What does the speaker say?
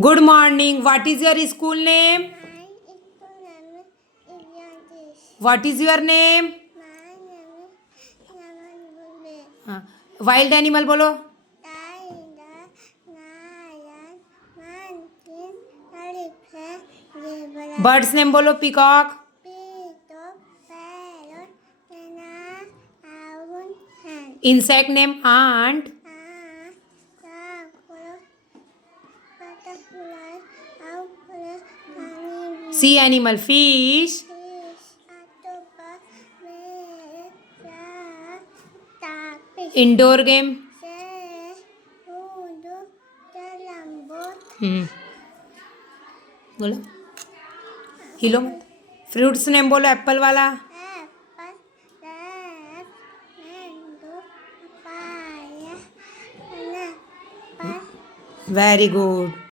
Good morning. What is your school name? My school name is Yantish. What is your name? My name is Naman Bulbe. Wild animal बोलो. Tiger, lion, monkey, elephant, zebra. Birds name बोलो. Peacock. Peacock, parrot, banana, owl, hen. Insect name ant. Squirrel, butterfly, owl, honeybee. Sea animal fish. Fish, octopus, whale, crab, starfish. Indoor game. Chess, ludo, carom. बोलो. हिलो मत. Fruits name बोलो. Apple वाला. Apple, grape, mango, papaya, banana. Very good.